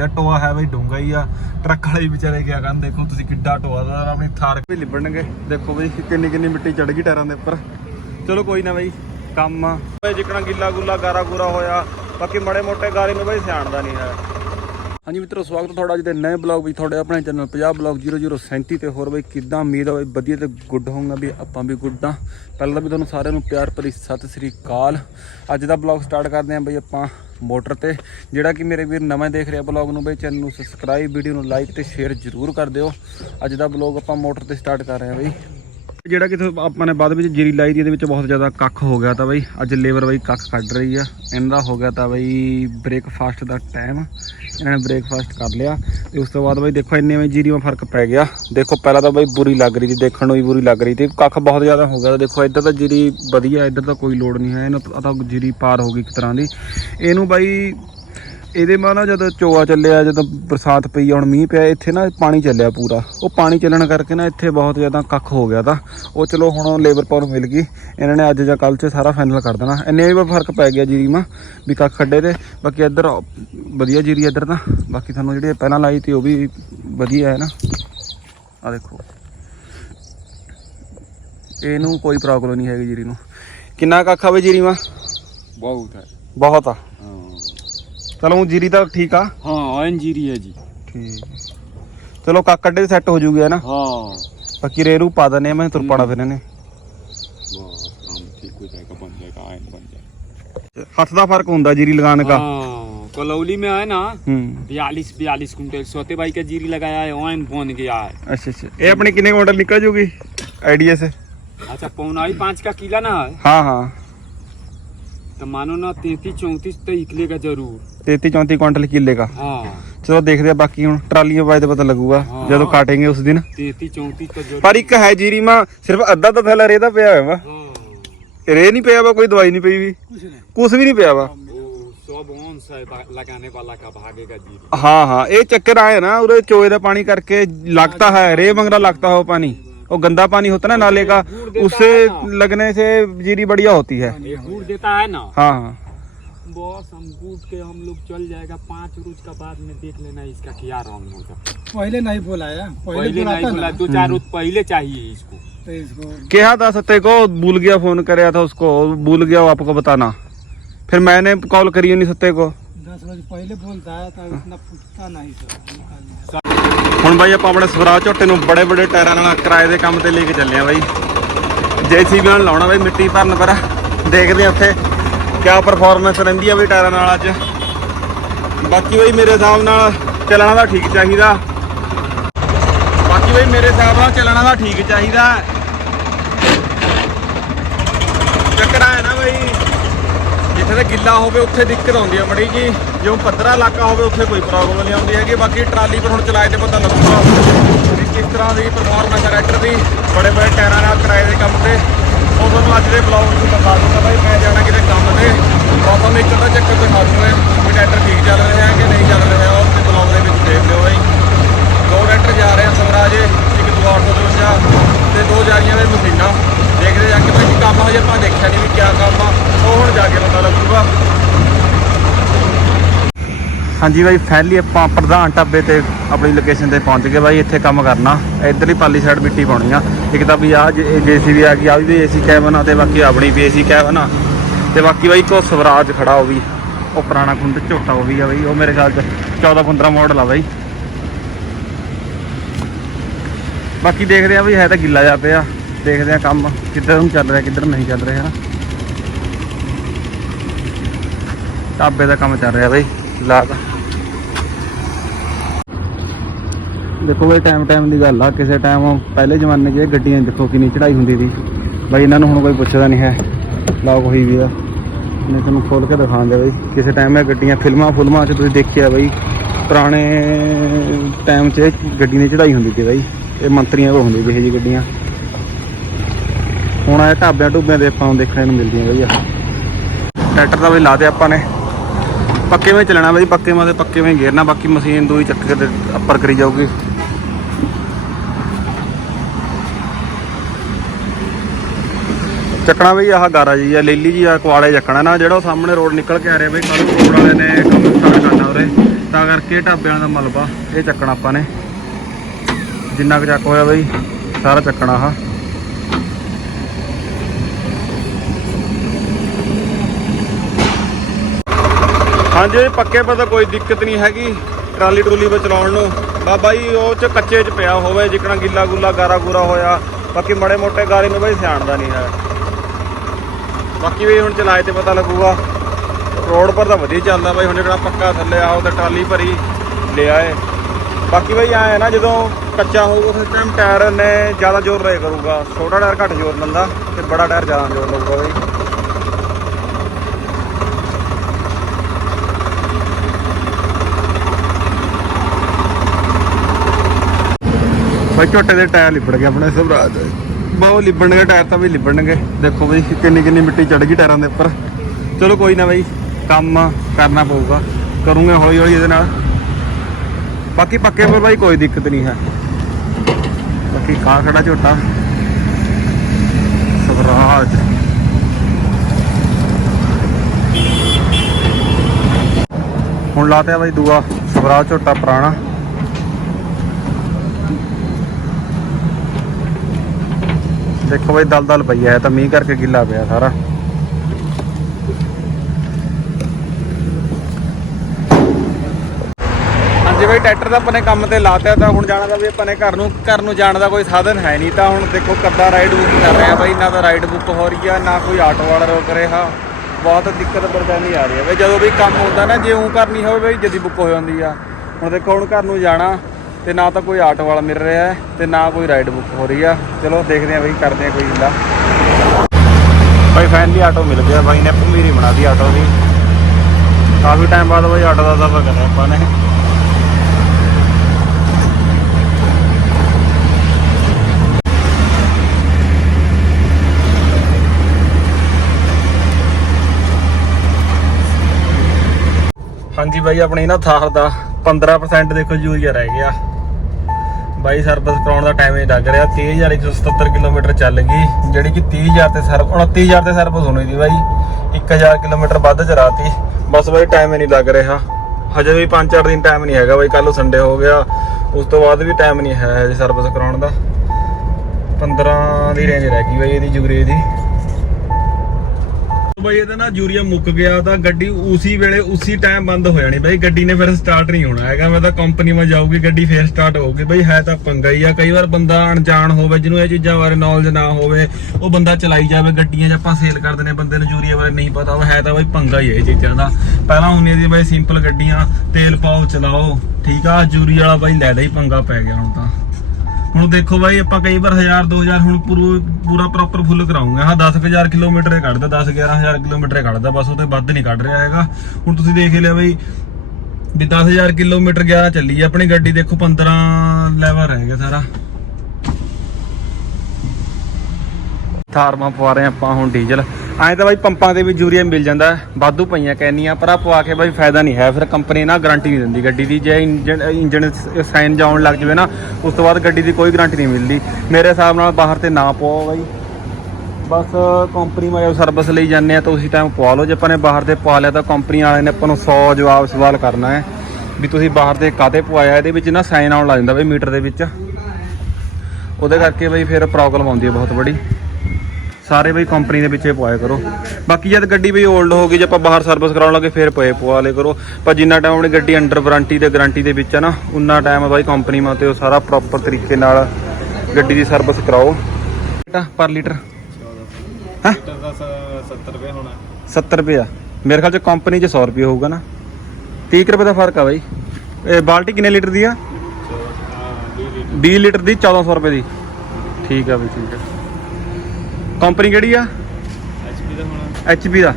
ਚਾਹੀਦਾ ਟੋਆ ਹੈ ਬਈ ਡੂੰਗਾ ਹੀ ਆ। ਟਰੱਕ ਵਾਲੇ ਵੀ ਵਿਚਾਰੇ ਕਿਆ ਕਰਨ, ਦੇਖੋ ਤੁਸੀਂ ਕਿੱਡਾ ਟੋਆ ਦਾ, ਆਪਣੀ ਥਾਰ ਵੀ ਲਿਬੜਨਗੇ। ਦੇਖੋ ਬਈ ਕਿੰਨੀ ਕਿੰਨੀ ਮਿੱਟੀ ਚੜ ਗਈ ਟਾਇਰਾਂ ਦੇ ਉੱਪਰ। ਚਲੋ ਕੋਈ ਨਾ ਬਈ, ਕੰਮ ਆ। ਬਈ, ਜਿਕਣਾ ਗਿੱਲਾ ਗੁੱਲਾ ਗਾਰਾ ਗੂਰਾ ਹੋਇਆ। ਬਾਕੀ ਮੜੇ ਮੋਟੇ ਗਾਰੇ ਨੂੰ ਬਈ ਸਿਆਣਦਾ ਨਹੀਂ ਹੈ। ਹਾਂਜੀ ਮਿੱਤਰੋ, ਸਵਾਗਤ ਤੁਹਾਡਾ ਅੱਜ ਦੇ ਨਵੇਂ ਬਲੌਗ ਵਿੱਚ। ਤੁਹਾਡੇ ਆਪਣੇ ਚੈਨਲ ਪੰਜਾਬ ਬਲੌਗ 0037 ਤੇ ਹੋਰ ਬਈ ਕਿੱਦਾਂ ਉਮੀਦ ਆ ਬਈ ਵਧੀਆ ਤੇ ਗੁੱਡ ਹੋਊਗਾ ਵੀ ਆਪਾਂ ਵੀ ਗੁੱਡ ਆ। ਪਹਿਲਾਂ ਤਾਂ ਵੀ ਤੁਹਾਨੂੰ ਸਾਰਿਆਂ ਨੂੰ ਪਿਆਰ ਭਰੀ ਸਤਿ ਸ੍ਰੀ ਅਕਾਲ। ਅੱਜ ਦਾ ਬਲੌਗ ਸਟਾਰਟ ਕਰਦੇ ਹਾਂ ਬਈ ਆਪਾਂ। ਮੋਟਰ ਤੇ, ਜਿਹੜਾ ਕਿ ਮੇਰੇ ਵੀਰ ਨਵੇਂ ਦੇਖ ਰਿਹਾ ਬਲੌਗ ਨੂੰ ਬਈ ਚੈਨਲ ਨੂੰ ਸਬਸਕ੍ਰਾਈਬ ਵੀਡੀਓ ਨੂੰ ਲਾਈਕ ਤੇ ਸ਼ੇਅਰ ਜ਼ਰੂਰ ਕਰ ਦਿਓ। ਅੱਜ ਦਾ ਬਲੌਗ ਆਪਾਂ ਮੋਟਰ ਤੇ ਸਟਾਰਟ ਕਰ ਰਹੇ ਹਾਂ ਬਈ। ਜਿਹੜਾ ਕਿ ਇੱਥੇ ਆਪਾਂ ਨੇ ਬਾਅਦ ਵਿੱਚ ਜੀਰੀ ਲਾਈ ਦੀ, ਇਹਦੇ ਵਿੱਚ ਬਹੁਤ ਜ਼ਿਆਦਾ ਕੱਖ ਹੋ ਗਿਆ ਤਾਂ ਬਈ, ਅੱਜ ਲੇਬਰ ਬਈ ਕੱਖ ਕੱਢ ਰਹੀ ਆ। ਇਹਨਾਂ ਦਾ ਹੋ ਗਿਆ ਤਾਂ ਬਈ ਬ੍ਰੇਕਫਾਸਟ ਦਾ ਟਾਈਮ ਇਹਨਾਂ ਨੇ ਬ੍ਰੇਕਫਾਸਟ ਕਰ ਲਿਆ। ਤੇ ਉਸ ਤੋਂ ਬਾਅਦ ਬਈ ਦੇਖੋ ਇੰਨੇ ਵਿੱਚ ਜੀਰੀ ਵਿੱਚ ਫ਼ਰਕ ਪੈ ਗਿਆ। ਦੇਖੋ ਪਹਿਲਾਂ ਤਾਂ ਬਈ ਬੁਰੀ ਲੱਗ ਰਹੀ ਸੀ, ਦੇਖਣ ਨੂੰ ਵੀ ਬੁਰੀ ਲੱਗ ਰਹੀ ਸੀ। ਕੱਖ ਬਹੁਤ ਜ਼ਿਆਦਾ ਹੋ ਗਿਆ ਤਾਂ ਦੇਖੋ ਇੱਧਰ ਤਾਂ ਜੀਰੀ ਵਧੀਆ, ਇੱਧਰ ਤਾਂ ਕੋਈ ਲੋੜ ਨਹੀਂ ਹੈ। ਇਹਨੂੰ ਤਾਂ ਤਾਂ ਜੀਰੀ ਪਾਰ ਹੋ ਗਈ ਇੱਕ ਤਰ੍ਹਾਂ ਦੀ। ਇਹਨੂੰ ਬਾਈ ਇਹਦੇ ਮਾ ਨਾ ਜਦੋਂ ਚੋਆ ਚੱਲਿਆ ਜਦੋਂ ਬਰਸਾਤ ਪਈ ਹੁਣ ਮੀਂਹ ਪਿਆ ਇੱਥੇ ਨਾ ਪਾਣੀ ਚੱਲਿਆ ਪੂਰਾ। ਉਹ ਪਾਣੀ ਚੱਲਣ ਕਰਕੇ ਨਾ ਇੱਥੇ ਬਹੁਤ ਜ਼ਿਆਦਾ ਕੱਖ ਹੋ ਗਿਆ ਤਾਂ। ਉਹ ਚਲੋ ਹੁਣ ਲੇਬਰ ਪਾਵਰ ਮਿਲ ਗਈ। ਇਹਨਾਂ ਨੇ ਅੱਜ ਜਾਂ ਕੱਲ 'ਚ ਸਾਰਾ ਫਾਈਨਲ ਕਰ ਦੇਣਾ। ਇੰਨੇ ਵੀ ਫ਼ਰਕ ਪੈ ਗਿਆ ਜੀਰੀ ਮਾ ਵੀ ਕੱਖ ਖੱਡੇ ਤੇ। ਬਾਕੀ ਇੱਧਰ ਵਧੀਆ ਜੀਰੀ ਇੱਧਰ ਤਾਂ। ਬਾਕੀ ਤੁਹਾਨੂੰ ਜਿਹੜੇ ਪਹਿਲਾਂ ਲਾਈ ਤੇ ਉਹ ਵੀ ਵਧੀਆ ਹੈ ਨਾ। ਆ ਦੇਖੋ। ਇਹਨੂੰ ਕੋਈ ਪ੍ਰੋਬਲਮ ਨਹੀਂ ਹੈਗੀ ਜੀਰੀ ਨੂੰ। ਕਿੰਨਾ ਕੱਖ ਆ ਆਵੇ ਜੀਰੀ ਮਾ? ਬਹੁਤ ਹੈ। ਬਹੁਤ ਆ। ਹਾਂ। ਚਲੋ ਊਂ ਜੀਰੀ ਤਾਂ ਠੀਕ ਆ हाँ अंजीरी है जी ਠੀਕ ਚਲੋ ਕੱਕ ਕੱਢੇ ਸੈੱਟ ਹੋ ਜੂਗੀ ਨਾ हाँ ਬਾਕੀ ਰੇਰੂ ਪਾ ਦਨੇ ਮੈਂ ਤੁਰ ਪਾਣਾ ਫਿਰ ਇਹਨੇ बस काम ठीक हो जाएगा बन जाएगा आयन बन जाएगा ਹੱਥ ਦਾ ਫਰਕ ਹੁੰਦਾ ਜੀਰੀ ਲਗਾਉਣ ਦਾ हाँ कलौली में है ना ਹੂੰ बयालीस बयालीस कुंटल सोते भाई का जीरी लगाया है ऑयन बन गया है ਅੱਛਾ ਅੱਛਾ ਇਹ ਆਪਣੀ ਕਿੰਨੇ ਕੁਇੰਟਲ ਨਿਕਲ ਜੂਗੀ ਆਈਡੀਐਸ अच्छा पौनाई पाँच का किला ना है ਹਾਂ ਹਾਂ तो मानो ना तैतीस चौंतीस तो निकलेगा जरूर 33 34 ਕੁਇੰਟਲ ਕਿੱਲੇ ਦਾ। हाँ ਚਲੋ ਦੇਖਦੇ ਆ ਬਾਕੀ ਹੁਣ ਟਰਾਲੀਆਂ ਬਾਈ ਦਾ ਪਤਾ ਲੱਗੂਗਾ ਹਾਂ। ਜਦੋਂ ਕਾਟेंगे ਉਸ ਦਿਨ। तेती चौंती तो जो ਪਰ ਇੱਕ ਹੈ ਜੀਰੀ ਮਾਂ ਸਿਰਫ ਅੱਧਾ ਤਾਂ ਥੈਲਾ ਰੇ ਦਾ ਪਿਆ ਹੋਇਆ ਵਾ। हाँ ਰੇ ਨਹੀਂ ਪਿਆ ਵਾ ਕੋਈ ਦਵਾਈ ਨਹੀਂ ਪਈ ਵੀ। कुछ ਵੀ ਨਹੀਂ ਪਿਆ ਵਾ। ਹਾਂ ਹਾਂ ਇਹ ਚੱਕਰ ਆਏ ਨਾ ਉਰੇ ਚੋਏ ਦਾ ਪਾਣੀ ਕਰਕੇ ਲੱਗਦਾ ਹੈ ਰੇ ਮੰਗਰਾ ਲੱਗਦਾ ਹੋ ਪਾਣੀ। ਉਹ ਗੰਦਾ ਪਾਣੀ होता ना नाले का उससे लगने से जीरी बढ़िया होती है ये गुड़ बस हम कूट के हम लोग चल जाएगा पाँच रोज का बाद में देख लेना इसका क्या रंग होगा पहले नहीं बुलाया पहले, पहले नहीं बुलाता बोला ना दो चार रोज पहले चाहिए इसको तो इसको क्या था सत्य को भूल गया फोन कराया था उसको भूल गया वो आपको बताना फिर मैंने कॉल करी नहीं सत्य को दस रोज पहले बोलता है तो इतना पूछता नहीं सर निकाल दिया। ਹੁਣ ਬਾਈ ਆਪਾਂ ਆਪਣੇ ਸਵਰਾਜ ਝੋਟੇ ਨੂੰ ਬੜੇ ਬੜੇ ਟਾਇਰਾਂ ਨਾਲ ਕਿਰਾਏ ਦੇ ਕੰਮ ਤੇ ਲੈ ਕੇ ਚੱਲੇ ਆ ਬਾਈ ਜੇਸੀਬੀ ਨਾਲ ਲਾਉਣਾ ਬਾਈ ਮਿੱਟੀ ਭਰਨ ਪਰ ਦੇਖਦੇ ਆ ਉੱਥੇ ਕਿਆ ਪਰਫਾਰਮੈਂਸ ਰਹਿੰਦੀ ਆ ਬਈ ਟਾਇਰਾਂ ਨਾਲ ਅੱਜ। ਬਾਕੀ ਬਈ ਮੇਰੇ ਹਿਸਾਬ ਨਾਲ ਚੱਲਣਾ ਦਾ ਠੀਕ ਚਾਹੀਦਾ। ਬਾਕੀ ਬਈ ਮੇਰੇ ਹਿਸਾਬ ਨਾਲ ਚੱਲਣਾ ਦਾ ਠੀਕ ਚਾਹੀਦਾ। ਚੱਕਰ ਆਇਆ ਨਾ ਬਈ, ਜਿੱਥੇ ਤਾਂ ਗਿੱਲਾ ਹੋਵੇ ਉੱਥੇ ਦਿੱਕਤ ਆਉਂਦੀ ਆ ਮੜੀ ਜੀ। ਜਿਉਂ ਪੱਧਰਾ ਇਲਾਕਾ ਹੋਵੇ ਉੱਥੇ ਕੋਈ ਪ੍ਰੋਬਲਮ ਨਹੀਂ ਆਉਂਦੀ ਹੈਗੀ। ਬਾਕੀ ਟਰਾਲੀ ਪਰ ਹੁਣ ਚਲਾਏ ਤੇ ਪਤਾ ਲੱਗੂਗਾ ਕਿਸ ਤਰ੍ਹਾਂ ਦੀ ਪਰਫਾਰਮੈਂਸ ਹੈ ਦੀ। ਬੜੇ ਬੜੇ ਟਾਇਰਾਂ ਨਾਲ ਕਿਰਾਏ ਦੇ ਕੰਮ ਤੇ। ਉਹ ਤੁਹਾਨੂੰ ਅੱਜ ਦੇ ਬਲੌਗ ਨੂੰ ਦਿਖਾ ਦੂੰਗਾ ਭਾਈ ਮੈਂ ਜਾਣਾ ਕਿਤੇ ਕੰਮ ਤੇ। ਪ੍ਰੋਬਲਮ ਇੱਕ ਅੱਧਾ ਚੱਕਰ ਦਿਖਾ ਦੂੰਗਾ। ਵੀ ਟਰੈਕਟਰ ਠੀਕ ਚੱਲ ਰਿਹਾ ਹੈ ਕਿ ਨਹੀਂ ਚੱਲ ਰਿਹਾ, ਉਹ ਤੇ ਬਲੌਗ ਦੇ ਵਿੱਚ ਦੇਖ ਲਿਓ ਬਾਈ। ਦੋ ਟਰੈਕਟਰ ਜਾ ਰਹੇ ਆ ਸਵਰਾਜ, ਇੱਕ 252 ਤੇ ਦੋ ਜਾ ਰਹੀਆਂ ਨੇ ਮਸ਼ੀਨਾਂ। ਦੇਖਦੇ ਜਾ ਕੇ ਬਾਈ ਕੰਮ ਹਜੇ ਆਪਾਂ ਦੇਖਿਆ ਨਹੀਂ ਵੀ ਕਿਆ ਕੰਮ ਆ। ਉਹ ਹੁਣ ਜਾ ਕੇ ਪਤਾ ਲੱਗੂਗਾ। ਹਾਂਜੀ ਬਾਈ, ਫੈਲੀ ਆਪਾਂ ਪ੍ਰਧਾਨ ਢਾਬੇ ਤੇ ਆਪਣੀ ਲੋਕੇਸ਼ਨ ਤੇ ਪਹੁੰਚ ਗਏ ਬਾਈ, ਇੱਥੇ ਕੰਮ ਕਰਨਾ। ਇਧਰਲੀ ਪਾਲੀ ਸਾਈਡ ਮਿੱਟੀ ਪਾਉਣੀ ਆ। ਇੱਕ ਤਾਂ ਵੀ ਆ ਜੀਸੀਬੀ ਆ ਗਈ ਆ ਵੀ ਏਸੀ ਕੈਬਨ ਆ ਤੇ ਬਾਕੀ ਆਪਣੀ ਵੀ ਏਸੀ ਕੈਬਨ ਆ ਤੇ ਬਾਕੀ ਬਾਈ ਕੋ ਸਵਰਾਜ ਖੜਾ, ਉਹ ਵੀ, ਉਹ ਪੁਰਾਣਾ ਖੁੰਡ ਝੋਟਾ, ਉਹ ਵੀ ਆ ਬਾਈ। ਉਹ ਮੇਰੇ ਖਿਆਲ ਚ 14 15 ਮਾਡਲ ਆ ਬਾਈ। ਬਾਕੀ ਦੇਖਦੇ ਆ ਵੀ ਹੈ ਤਾਂ ਗਿੱਲਾ ਜਾ ਪਿਆ। ਦੇਖਦੇ ਆ ਕੰਮ ਕਿੱਧਰ ਨੂੰ ਚੱਲ ਰਿਹਾ, ਕਿੱਧਰ ਨਹੀਂ ਚੱਲ ਰਿਹਾ। ਢਾਬੇ ਦਾ ਕੰਮ ਚੱਲ ਰਿਹਾ ਬਾਈ, ਫਿਲਹਾਲ ਤਾਂ ਦੇਖੋ ਬਈ ਟਾਈਮ ਟਾਈਮ ਦੀ ਗੱਲ ਆ, ਕਿਸੇ ਟਾਈਮ ਪਹਿਲੇ ਜ਼ਮਾਨੇ 'ਚ ਇਹ ਗੱਡੀਆਂ ਦੇਖੋ ਕਿੰਨੀ ਚੜਾਈ ਹੁੰਦੀ ਸੀ। ਬਾਈ ਇਹਨਾਂ ਨੂੰ ਹੁਣ ਕੋਈ ਪੁੱਛਦਾ ਨਹੀਂ ਹੈ। ਲੌਕ ਹੋਈ ਵੀ ਆ। ਮੈਂ ਤੁਹਾਨੂੰ ਖੋਲ ਕੇ ਦਿਖਾਉਂਦੇ ਬਈ। ਕਿਸੇ ਟਾਈਮ ਇਹ ਗੱਡੀਆਂ ਫਿਲਮਾਂ ਫੁਲਮਾਂ 'ਚ ਤੁਸੀਂ ਦੇਖਿਆ ਬਈ, ਪੁਰਾਣੇ ਟਾਈਮ 'ਚ ਇਹ ਗੱਡੀ ਦੀ ਚੜਾਈ ਹੁੰਦੀ ਸੀ ਬਈ। ਇਹ ਮੰਤਰੀਆਂ ਕੋਲ ਹੁੰਦੀ ਸੀ ਇਹ ਜੀ ਗੱਡੀਆਂ। ਹੁਣ ਇਹ ਢਾਬਿਆਂ ਢੁੱਬਿਆਂ ਦੇ ਆਪਾਂ ਨੂੰ ਦੇਖਣ ਨੂੰ ਮਿਲਦੀਆਂ ਬਈ ਆ ਟਰੈਕਟਰ ਦਾ ਵੀ ਲਾ ਦੇ ਆਪਾਂ ਨੇ। ਪੱਕੇ ਵਿੱਚ ਚੱਲਣਾ ਬਈ, ਪੱਕੇ ਮਾ ਦੇ ਪੱਕੇ ਵਿੱਚ ਗੇਰਨਾ, ਬਾਕੀ ਮਸ਼ੀਨ ਦੂਈ ਚੱਕ ਕੇ ਅੱਪਰ ਕਰੀ ਜਾਊਗੀ। ਚੱਕਣਾ ਬਈ ਆਹ ਗਾਰਾ ਜੀ ਆ ਲੇਲੀ ਜੀ ਆ ਕੁਆਲੇ ਚੱਕਣਾ ਨਾ, ਜਿਹੜਾ ਉਹ ਸਾਹਮਣੇ ਰੋਡ ਨਿਕਲ ਕੇ ਆ ਰਿਹਾ ਬਈ ਕੱਲ ਰੋਡ ਵਾਲੇ ਨੇ ਕੰਮ ਸਟਾਰਟ ਕਰਨਾ ਉਰੇ। ਤਾਂ ਕਰਕੇ ਢਾਬਿਆਂ ਦਾ ਮਲਬਾ, ਇਹ ਚੱਕਣਾ ਆਪਾਂ ਨੇ। ਜਿੰਨਾ ਕੁ ਚੱਕ ਹੋਇਆ ਬਈ, ਸਾਰਾ ਚੱਕਣਾ ਆ ਹਾਂਜੀ, ਪੱਕੇ ਪਰ ਤਾਂ ਕੋਈ ਦਿੱਕਤ ਨਹੀਂ ਹੈਗੀ, ਟਰਾਲੀ ਟਰੂਲੀ ਵਿੱਚ ਚਲਾਉਣ ਨੂੰ। ਬਾਬਾ ਜੀ ਉਹ ਚ ਕੱਚੇ ਚ ਪਿਆ ਹੋਵੇ, ਜਿਕਣਾ ਗਿੱਲਾ ਗੁੱਲਾ, ਗਾਰਾ ਗੂਰਾ ਹੋਇਆ। ਬਾਕੀ ਮੜੇ ਮੋਟੇ ਗਾਰੇ ਨੂੰ ਬਈ ਸਿਆਣਦਾ ਨਹੀਂ ਹੈ। ਬਾਕੀ ਵੀ ਹੁਣ ਚਲਾਏ ਤੇ ਪਤਾ ਲੱਗੂਗਾ। ਰੋਡ ਪਰ ਤਾਂ ਵਧੀਆ ਚੱਲਦਾ ਬਾਈ, ਹੁਣ ਜਿਹੜਾ ਪੱਕਾ ਥੱਲੇ ਆ, ਉਹ ਤਾਂ ਟਰਾਲੀ ਭਰੀ ਲਿਆ ਆਏ। ਬਾਕੀ ਬਈ ਐ ਨਾ, ਜਦੋਂ ਕੱਚਾ ਹੋਊਗਾ ਉਸ ਟਾਈਮ ਟਾਇਰ ਨੇ ਜ਼ਿਆਦਾ ਜ਼ੋਰ ਰੇ ਕਰੂਗਾ। ਛੋਟਾ ਟਾਇਰ ਘੱਟ ਜ਼ੋਰ ਲੈਂਦਾ ਤੇ ਬੜਾ ਟਾਇਰ ਜ਼ਿਆਦਾ ਜ਼ੋਰ ਲਊਗਾ ਬਈ। ਬਾਈ, ਝੋਟੇ ਦੇ ਟਾਇਰ ਲਿਪੜ ਗਏ ਆਪਣੇ ਸਭਰਾਜ ਬਹੁਤ ਲਿਬੜਨਗੇ ਟਾਇਰ ਤਾਂ ਵੀ ਲਿਬਣਗੇ ਦੇਖੋ ਬਈ, ਕਿੰਨੀ ਕਿੰਨੀ ਮਿੱਟੀ ਚੜ ਗਈ ਟਾਇਰਾਂ ਦੇ ਉੱਪਰ। ਚਲੋ ਕੋਈ ਨਾ ਬਈ, ਕੰਮ ਕਰਨਾ ਪਊਗਾ। ਕਰੂੰਗੇ ਹੌਲੀ ਹੌਲੀ ਇਹਦੇ ਨਾਲ। ਬਾਕੀ ਪੱਕੇ ਪਰ ਬਾਈ ਕੋਈ ਦਿੱਕਤ ਨਹੀਂ ਹੈ। ਬਾਕੀ ਕਾਂ ਖੜਾ ਝੋਟਾ। ਸਵਰਾਜ। ਹੁਣ ਲਾਤੇ ਆ ਬਾਈ ਦੂਆ ਸਵਰਾਜ ਝੋਟਾ ਪੁਰਾਣਾ। ਦੇਖੋ ਬਾਈ, ਦਲਦਲ ਪਈ ਹੈ ਤਾਂ ਮੀਂਹ ਕਰਕੇ ਗਿੱਲਾ ਪਿਆ ਸਾਰਾ। ਹਾਂਜੀ ਬਾਈ, ਟਰੈਕਟਰ ਦਾ ਆਪਣੇ ਕੰਮ ਤੇ ਲਾਤਿਆ ਤਾਂ ਹੁਣ ਜਾਣਾ ਦਾ ਵੀ ਆਪਾਂ ਨੇ ਘਰ ਨੂੰ ਘਰ ਨੂੰ ਜਾਣ ਦਾ ਕੋਈ ਸਾਧਨ ਹੈ ਨਹੀਂ, ਤਾਂ ਹੁਣ ਦੇਖੋ ਕੱਦਾ ਰਾਈਡ ਬੁੱਕ ਕਰ ਰਿਹਾ ਬਾਈ, ਨਾ ਤਾਂ ਰਾਈਡ ਬੁੱਕ ਹੋ ਰਹੀ ਆ, ਨਾ ਕੋਈ ਆਟੋ ਵਾਲਾ ਰੋਕ ਰਿਹਾ। ਬਹੁਤ ਦਿੱਕਤ ਪਰੇਸ਼ਾਨੀ ਆ ਰਹੀ ਹੈ ਬਈ, ਜਦੋਂ ਵੀ ਕੰਮ ਹੁੰਦਾ ਨਾ, ਜੇ ਉਹ ਕਰਨੀ ਹੋਵੇ ਬਈ, ਜਦੀ ਬੁੱਕ ਹੋ ਜਾਂਦੀ ਆ। ਹੁਣ ਦੇਖੋ, ਹੁਣ ਘਰ ਨੂੰ ਜਾਣਾ। ਤੇ ਨਾ ਤਾਂ ਕੋਈ ਆਟੋ ਵਾਲਾ ਮਿਲ ਰਿਹਾ ਹੈ ਤੇ ਨਾ ਕੋਈ ਰਾਈਡ ਬੁੱਕ ਹੋ ਰਹੀ ਆ। ਚਲੋ ਦੇਖਦੇ ਆ ਬਈ ਕਰਦੇ ਆ ਕੋਈ ਹਿੱਲਾ ਬਾਈ ਫਾਈਨਲੀ ਆਟੋ ਮਿਲ ਗਿਆ ਬਾਈ ਨੇ ਭਮੀਰੀ ਬਣਾਦੀ ਆਟੋ ਦੀ। ਕਾਫੀ ਟਾਈਮ ਬਾਅਦ ਬਾਈ ਆਟੋ ਦਾ ਸਫ਼ਰ ਕਰਿਆ ਆਪਾਂ ਨੇ। ਹਾਂਜੀ ਬਾਈ, ਆਪਣੀ ਨਾ ਥਾਰ ਦਾ 15% ਦੇਖੋ ਯੂਰੀਆ ਰਹਿ ਗਿਆ। ਬਾਈ ਸਰਵਿਸ ਕਰਾਉਣ ਦਾ ਟਾਈਮ ਹੀ ਲੱਗ ਰਿਹਾ। 30177 ਕਿਲੋਮੀਟਰ ਚੱਲ ਗਈ। ਜਿਹੜੀ ਕਿ 30000 ਤੇ ਸਰਵ 29000 ਤੇ ਸਰਵਿਸ ਹੋਣੀ ਦੀ ਬਾਈ। 1000 ਕਿਲੋਮੀਟਰ ਵੱਧ ਚਰਾਤੀ ਬਸ ਬਾਈ ਟਾਈਮ ਹੀ ਨਹੀਂ ਲੱਗ ਰਿਹਾ। ਹਜੇ ਵੀ 5-4 ਦਿਨ ਟਾਈਮ ਨਹੀਂ ਹੈਗਾ ਬਾਈ। ਕੱਲ ਨੂੰ ਸੰਡੇ ਹੋ ਗਿਆ। ਉਸ ਤੋਂ ਬਾਅਦ ਵੀ ਟਾਈਮ ਨਹੀਂ ਹੈ ਹਜੇ ਸਰਵਿਸ ਕਰਾਉਣ ਦਾ। 15 ਦੀ ਰੇਂਜ ਰਹਿ ਗਈ ਬਾਈ ਇਹਦੀ ਯੂਰੀਏ ਦੀ। ਬਾਈ ਇਹਦਾ ਨਾ ਯੂਰੀਆ ਮੁੱਕ ਗਿਆ ਤਾਂ ਗੱਡੀ ਉਸੇ ਵੇਲੇ ਉਸੇ ਟਾਈਮ ਬੰਦ ਹੋ ਜਾਣੀ ਬਾਈ। ਗੱਡੀ ਨੇ ਫਿਰ ਸਟਾਰਟ ਨਹੀਂ ਹੋਣਾ ਹੈਗਾ। ਮੈਂ ਤਾਂ ਕੰਪਨੀ ਮਾ ਜਾਊਗੀ, ਗੱਡੀ ਫੇਰ ਸਟਾਰਟ ਹੋਊਗੀ। ਬਾਈ ਹੈ ਤਾਂ ਪੰਗਾ ਹੀ ਆ। ਕਈ ਵਾਰ ਬੰਦਾ ਅਣਜਾਣ ਹੋਵੇ, ਜਿਹਨੂੰ ਇਹ ਚੀਜ਼ਾਂ ਬਾਰੇ ਨੌਲੇਜ ਨਾ ਹੋਵੇ, ਉਹ ਬੰਦਾ ਚਲਾਈ ਜਾਵੇ ਗੱਡੀਆਂ 'ਚ ਆਪਾਂ ਸੇਲ ਕਰਦੇ ਨੇ ਬੰਦੇ ਨੂੰ ਯੂਰੀਆ ਬਾਰੇ ਨਹੀਂ ਪਤਾ, ਉਹ ਹੈ ਤਾਂ ਬਾਈ ਪੰਗਾ ਹੀ ਹੈ ਇਹ ਚੀਜ਼ਾਂ ਦਾ। ਪਹਿਲਾਂ ਹੁੰਦੀਆਂ ਸੀ ਬਾਈ ਸਿੰਪਲ ਗੱਡੀਆਂ, ਤੇਲ ਪਾਓ, ਚਲਾਓ। ਠੀਕ ਆ, ਯੂਰੀਆ ਵਾਲਾ ਬਾਈ ਲੈਦਾ ਹੀ ਪੰਗਾ ਪੈ ਗਿਆ ਹੁਣ ਤਾਂ। ਹੁਣ ਦੇਖੋ ਬਾਈ, ਆਪਾਂ ਕਈ ਵਾਰ 1000 2000 ਹੁਣ ਪੂਰਾ ਪ੍ਰੋਪਰ ਫੁੱਲ ਕਰਾਉਂਗੇ। ਹਾਂ 10000 ਕਿਲੋਮੀਟਰ ਹੀ ਕੱਢਦਾ 10 11000 ਕਿਲੋਮੀਟਰ ਹੀ ਕੱਢਦਾ, ਬਸ ਉਹ ਤੋਂ ਵੱਧ ਨਹੀਂ ਕੱਢ ਰਿਹਾ ਹੈਗਾ। ਹੁਣ ਤੁਸੀਂ ਦੇਖ ਲਿਆ ਬਾਈ ਵੀ 10000 ਕਿਲੋਮੀਟਰ ਗਿਆ, ਚੱਲੀ ਆਪਣੀ ਗੱਡੀ ਦੇਖੋ 15 ਲੈਵਲ ਰਹਿ ਗਿਆ ਸਾਰਾ। ਥਾਰਮਾ ਪਵਾ ਰਹੇ ਆਪਾਂ ਹੁਣ ਡੀਜ਼ਲ ਐਂ ਤਾਂ ਬਾਈ ਪੰਪਾਂ ਤੇ ਵੀ ਯੂਰੀਆ ਮਿਲ ਜਾਂਦਾ, ਵਾਧੂ ਪਈਆਂ ਕੈਨੀਆਂ, ਪਰ ਆ ਪਵਾ ਕੇ ਬਾਈ ਫਾਇਦਾ ਨਹੀਂ ਹੈ। ਫਿਰ ਕੰਪਨੀ ਨਾ ਗਾਰੰਟੀ ਨਹੀਂ ਦਿੰਦੀ। ਗੱਡੀ ਦੀ ਜੇ ਇੰਜਨ ਇੰਜਨ ਸਾਈਨ ਜਾਉਣ ਲੱਗ ਜਵੇ ਨਾ, ਉਸ ਤੋਂ ਬਾਅਦ ਗੱਡੀ ਦੀ ਕੋਈ ਗਾਰੰਟੀ ਨਹੀਂ ਮਿਲਦੀ। ਮੇਰੇ ਹਿਸਾਬ ਨਾਲ ਬਾਹਰ ਤੇ ਨਾ ਪਵਾਓ ਬਾਈ। ਬਸ ਕੰਪਨੀ ਮੈਂ ਸਰਵਿਸ ਲਈ ਜਾਂਦੇ ਆ ਤਾਂ ਉਸੇ ਟਾਈਮ ਪਵਾ ਲਓ। ਜੇ ਆਪਾਂ ਨੇ ਬਾਹਰ ਤੇ ਪਵਾ ਲਿਆ ਤਾਂ ਕੰਪਨੀ ਵਾਲਿਆਂ ਨੇ ਆਪਾਂ ਨੂੰ 100 ਜਵਾਬ ਸਵਾਲ ਕਰਨਾ ਹੈ ਵੀ ਤੁਸੀਂ ਬਾਹਰ ਤੇ ਕਾਤੇ ਪਵਾਇਆ? ਇਹਦੇ ਵਿੱਚ ਨਾ ਸਾਈਨ ਆਉਣ ਲੱਗ ਜਾਂਦਾ ਬਈ ਮੀਟਰ ਦੇ ਵਿੱਚ। ਉਹਦੇ ਕਰਕੇ ਬਈ ਫਿਰ ਪ੍ਰੋਬਲਮ ਆਉਂਦੀ ਹੈ ਬਹੁਤ ਬੜੀ। ਸਾਰੇ ਬਈ ਕੰਪਨੀ ਦੇ ਵਿੱਚੇ ਪਵਾਇਆ ਕਰੋ। ਬਾਕੀ ਜਦ ਗੱਡੀ ਬਈ 올ਡ ਹੋ ਗਈ ਜੇ ਆਪਾਂ ਬਾਹਰ ਸਰਵਿਸ ਕਰਾਉਣ ਲੱਗੇ ਫਿਰ ਪਏ ਪਵਾ ਲੇ ਕਰੋ। ਪਰ ਜਿੰਨਾ ਟਾਈਮ ਆਪਣੀ ਗੱਡੀ ਅੰਡਰ ਵਾਰੰਟੀ ਤੇ ਗਾਰੰਟੀ ਦੇ ਵਿੱਚ ਹੈ ਨਾ ਉਨਾ ਟਾਈਮ ਬਾਈ ਕੰਪਨੀ ਮਾ ਤੇ ਉਹ ਸਾਰਾ ਪ੍ਰੋਪਰ ਤਰੀਕੇ ਨਾਲ ਗੱਡੀ ਦੀ ਸਰਵਿਸ ਕਰਾਓ। ਪਰ ਲੀਟਰ ਹੈ? 70 ਰੁਪਏ ਹੋਣਾ। 70 ਰੁਪਏ ਆ? ਮੇਰੇ ਖਿਆਲ ਚ ਕੰਪਨੀ ਚ 100 ਰੁਪਏ ਹੋਊਗਾ ਨਾ। 30 ਕੁ ਰੁਪਏ ਦਾ ਫ਼ਰਕ ਆ ਬਾਈ। ਇਹ ਬਾਲਟੀ ਕਿੰਨੇ ਲੀਟਰ ਦੀ ਆ? 20 ਲੀਟਰ ਦੀ 1400 ਰੁਪਏ ਦੀ। ਠੀਕ ਆ ਬਈ ਠੀਕ ਆ। ਕੰਪਨੀ ਕਿਹੜੀ ਆ? ਐਚਪੀ ਦਾ ਹੋਣਾ। ਐਚਪੀ ਦਾ।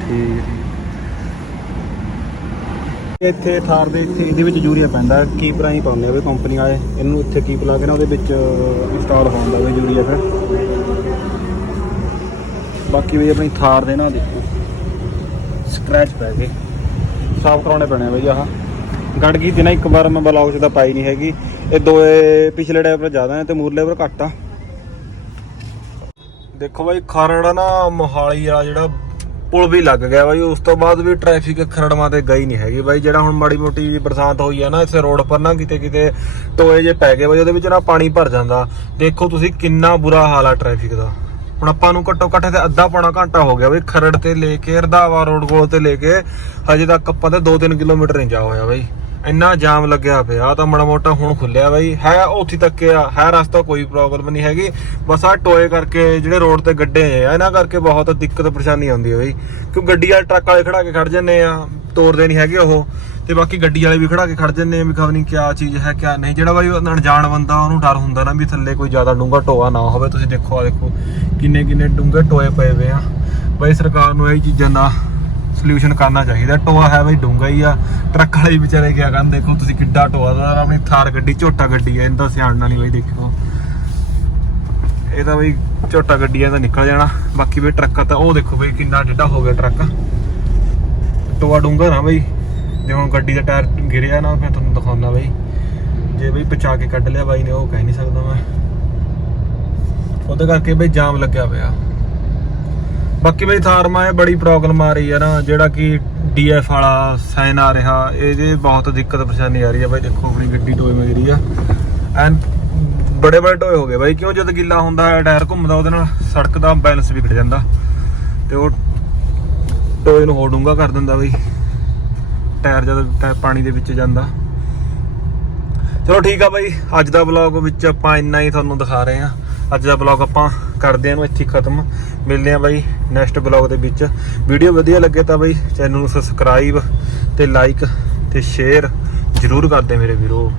ਠੀਕ ਹੈ ਇੱਥੇ ਥਾਰ ਦੇ ਇੱਥੇ ਇਹਦੇ ਵਿੱਚ ਯੂਰੀਆ ਪੈਂਦਾ। ਕੀਪਰਾਂ ਹੀ ਪਾਉਂਦੇ ਆ ਵੀ ਕੰਪਨੀ ਵਾਲੇ? ਇਹਨੂੰ ਇੱਥੇ ਕੀਪ ਲਾ ਕੇ ਨਾ ਉਹਦੇ ਵਿੱਚ ਇੰਸਟਾਲ ਹੁੰਦਾ ਵੀ ਯੂਰੀਆ ਫਿਰ। ਬਾਕੀ ਵੀ ਆਪਣੀ ਥਾਰ ਦੇ ਨਾ ਦੇਖੋ। ਸਕ੍ਰੈਚ ਪੈ ਗਏ। ਸਾਫ਼ ਕਰਾਉਣੇ ਪੈਣੇ ਆ ਬਈ ਆਹ। ਗੜ ਗਈ ਤੇ ਨਾ ਇੱਕ ਵਾਰ ਮੈਂ ਬਲੌਗ 'ਚ ਤਾਂ ਪਾਈ ਨਹੀਂ ਹੈਗੀ। ਇਹ ਦੋਏ ਪਿਛਲੇ ਡਰਾਈਵਰ ਜ਼ਿਆਦਾ ਨੇ ਤੇ ਮੂਰਲੇ ਪਰ ਘੱਟ ਆ। ਦੇਖੋ ਬਾਈ, ਖਰੜ ਨਾ ਮੋਹਾਲੀ ਵਾਲਾ ਜਿਹੜਾ ਪੁਲ ਵੀ ਲੱਗ ਗਿਆ ਬਾਈ, ਉਸ ਤੋਂ ਬਾਅਦ ਵੀ ਟ੍ਰੈਫਿਕ ਖਰੜਮਾ ਤੇ ਗਈ ਨਹੀਂ ਹੈਗੀ ਬਾਈ, ਜਿਹੜਾ ਹੁਣ ਮਾੜੀ ਮੋਟੀ ਬਰਸਾਤ ਹੋਈ ਆ ਨਾ ਇਸੇ ਰੋਡ ਪਰ ਨਾ ਕਿਤੇ ਕਿਤੇ ਟੋਏ ਜੇ ਪੈ ਗਏ ਬਾਈ, ਉਹਦੇ ਵਿੱਚ ਨਾ ਪਾਣੀ ਭਰ ਜਾਂਦਾ। ਦੇਖੋ ਤੁਸੀਂ ਕਿੰਨਾ ਬੁਰਾ ਹਾਲ ਆ ਟ੍ਰੈਫਿਕ ਦਾ। ਹੁਣ ਆਪਾਂ ਨੂੰ ਘੱਟੋ ਘੱਟ ਤੇ ਅੱਧਾ ਪੌਣਾ ਘੰਟਾ ਹੋ ਗਿਆ ਬਈ, ਖਰੜ ਤੇ ਲੈ ਕੇ, ਰਧਾਵਾ ਰੋਡ ਕੋਲ ਤੇ ਲੈ ਕੇ, ਹਜੇ ਤੱਕ ਆਪਾਂ ਤੇ 2-3 ਕਿਲੋਮੀਟਰ ਨਹੀਂ ਜਾ ਹੋਇਆ ਬਈ। ਇੰਨਾ ਜਾਮ ਲੱਗਿਆ ਪਿਆ, ਆਹ ਤਾਂ ਮਾੜਾ ਮੋਟਾ ਹੁਣ ਖੁੱਲਿਆ ਬਾਈ। ਹੈ ਉੱਥੇ ਤੱਕ ਆ, ਹੈ ਰਸਤਾ ਕੋਈ ਪ੍ਰੋਬਲਮ ਨਹੀਂ ਹੈਗੀ। ਬਸ ਆ ਟੋਏ ਕਰਕੇ ਜਿਹੜੇ ਰੋਡ ਤੇ ਗੱਡੇ ਆ, ਇਹਨਾਂ ਕਰਕੇ ਬਹੁਤ ਦਿੱਕਤ ਪਰੇਸ਼ਾਨੀ ਆਉਂਦੀ ਹੈ ਬਾਈ। ਕਿਉਂ ਗੱਡੀ ਵਾਲੇ ਟਰੱਕ ਵਾਲੇ ਖੜਾ ਕੇ ਖੜ ਜੰਨੇ ਆ, ਤੋਰਦੇ ਨਹੀਂ ਹੈਗੇ ਉਹ। ਤੇ ਬਾਕੀ ਗੱਡੀ ਵਾਲੇ ਵੀ ਖੜਾ ਕੇ ਖੜ ਜੰਨੇ ਆ, ਵੀ ਖਬਰ ਨਹੀਂ ਕਿਆ ਚੀਜ਼ ਹੈ, ਕਿਆ ਨਹੀਂ। ਜਿਹੜਾ ਬਾਈ ਉਹ ਅਣਜਾਣ ਬੰਦਾ, ਉਹਨੂੰ ਡਰ ਹੁੰਦਾ ਨਾ ਵੀ ਥੱਲੇ ਕੋਈ ਜ਼ਿਆਦਾ ਡੂੰਘਾ ਟੋਆ ਨਾ ਹੋਵੇ। ਤੁਸੀਂ ਦੇਖੋ ਆ ਦੇਖੋ ਕਿੰਨੇ ਕਿੰਨੇ ਡੂੰਘੇ ਟੋਏ ਪਏ ਹੋਏ ਆ। ਬਾਈ ਸਰਕਾਰ ਨੂੰ ਇਹ ਚੀਜ਼ਾਂ ਦਾ ਸੋਲੂਸ਼ਨ ਕਰਨਾ ਚਾਹੀਦਾ। ਟੋਆ ਹੈ ਬਈ ਡੂੰਘਾ ਹੀ ਆ। ਟਰੱਕ ਵਾਲੇ ਵਿਚਾਰੇ ਕਿਆ ਕਰਨ, ਦੇਖੋ ਤੁਸੀਂ ਕਿੱਡਾ ਟੋਆ ਦਾ ਆਪਣੀ ਥਾਰ ਗੱਡੀ, ਝੋਟਾ ਗੱਡੀ ਹੈ ਇਹਦਾ ਸਿਆਣਨਾ ਨਹੀਂ ਬਈ ਦੇਖੋ। ਇਹ ਤਾਂ ਬਈ ਝੋਟਾ ਗੱਡੀ ਆ ਨਿਕਲ ਜਾਣਾ। ਬਾਕੀ ਵੀ ਟਰੱਕ ਤਾਂ ਉਹ ਦੇਖੋ ਬਈ ਕਿੰਨਾ ਡੇਢਾ ਹੋ ਗਿਆ ਟਰੱਕ। ਟੋਆ ਡੂੰਘਾ ਨਾ ਬਈ। ਜੇ ਹੁਣ ਗੱਡੀ ਦਾ ਟਾਇਰ ਗਿਰਿਆ ਨਾ, ਮੈਂ ਤੁਹਾਨੂੰ ਦਿਖਾਉਣਾ ਬਈ। ਜੇ ਬਈ ਬਚਾ ਕੇ ਕੱਢ ਲਿਆ ਬਾਈ ਨੇ, ਉਹ ਕਹਿ ਨਹੀਂ ਸਕਦਾ ਮੈਂ। ਉਹਦੇ ਕਰਕੇ ਬਈ ਜਾਮ ਲੱਗਿਆ ਪਿਆ। ਬਾਕੀ ਬਈ ਥਾਰਮਾ ਇਹ ਬੜੀ ਪ੍ਰੋਬਲਮ ਆ ਰਹੀ ਹੈ ਨਾ, ਜਿਹੜਾ ਕਿ ਡੀਐਫ ਵਾਲਾ ਸਾਈਨ ਆ ਰਿਹਾ, ਇਹਦੇ ਬਹੁਤ ਦਿੱਕਤ ਪਰੇਸ਼ਾਨੀ ਆ ਰਹੀ ਹੈ ਬਾਈ, ਦੇਖੋ ਆਪਣੀ ਗੱਡੀ ਟੋਏ ਮਗਰੀ ਆ। ਐਨ ਬੜੇ ਬੜੇ ਟੋਏ ਹੋ ਗਏ ਬਾਈ, ਕਿਉਂ ਜਦ ਗਿੱਲਾ ਹੁੰਦਾ ਹੈ ਟਾਇਰ ਘੁੰਮਦਾ ਉਹਦੇ ਨਾਲ, ਸੜਕ ਦਾ ਬੈਲੈਂਸ ਵਿਗੜ ਜਾਂਦਾ। ਤੇ ਉਹ ਟੋਏ ਨੂੰ ਹੋਰ ਡੂੰਘਾ ਕਰ ਦਿੰਦਾ ਬਈ। ਟਾਇਰ ਜਦ ਟਾਇਰ ਪਾਣੀ ਦੇ ਵਿੱਚ ਜਾਂਦਾ। ਚਲੋ ਠੀਕ ਆ ਬਾਈ, ਅੱਜ ਦਾ ਵਲੌਗ ਵਿੱਚ ਆਪਾਂ ਇੰਨਾ ਹੀ ਤੁਹਾਨੂੰ ਦਿਖਾ ਰਹੇ ਹਾਂ। ਅੱਜ ਦਾ ਵਲੌਗ ਆਪਾਂ ਕਰਦੇ ਹਾਂ ਨੂੰ ਇੱਥੇ ਖਤਮ। ਮਿਲਦੇ ਹਾਂ ਬਾਈ ਨੈਕਸਟ ਵਲੌਗ ਦੇ ਵਿੱਚ। ਵੀਡੀਓ ਵਧੀਆ ਲੱਗੇ ਤਾਂ ਬਾਈ ਚੈਨਲ ਨੂੰ ਸਬਸਕ੍ਰਾਈਬ ਤੇ ਲਾਈਕ ਤੇ ਸ਼ੇਅਰ ਜਰੂਰ ਕਰਦੇ ਮੇਰੇ ਵੀਰੋ।